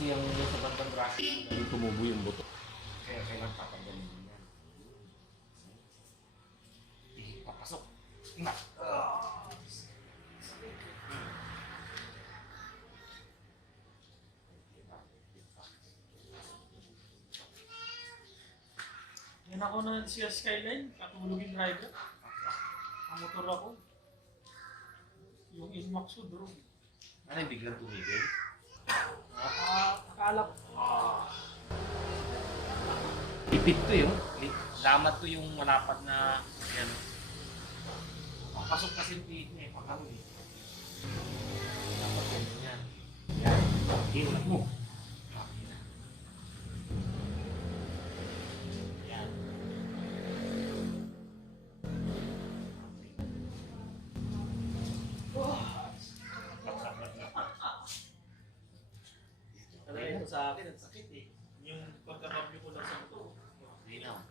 kasi yung sa bandang braso, yung tumubo yung buto. Kaya kailangan tatanggalin din yan. Papasok. Ina. Yan ako na siya Skyline, katulogin driver. Ang motor ako. Yung Inmax ko, bro. Ano yung biglang tumigil? Akala ko. Ipit to yun. Damat to yung malapat na yan. Papasok kasi yung tiit niya eh. Pakaro eh. Dapat yun yan. Yan. Hinat mo. Yan. Talaga ito sa akin, ang sakit eh. Yung pagkakabyo ko lang sa motor. Linaw.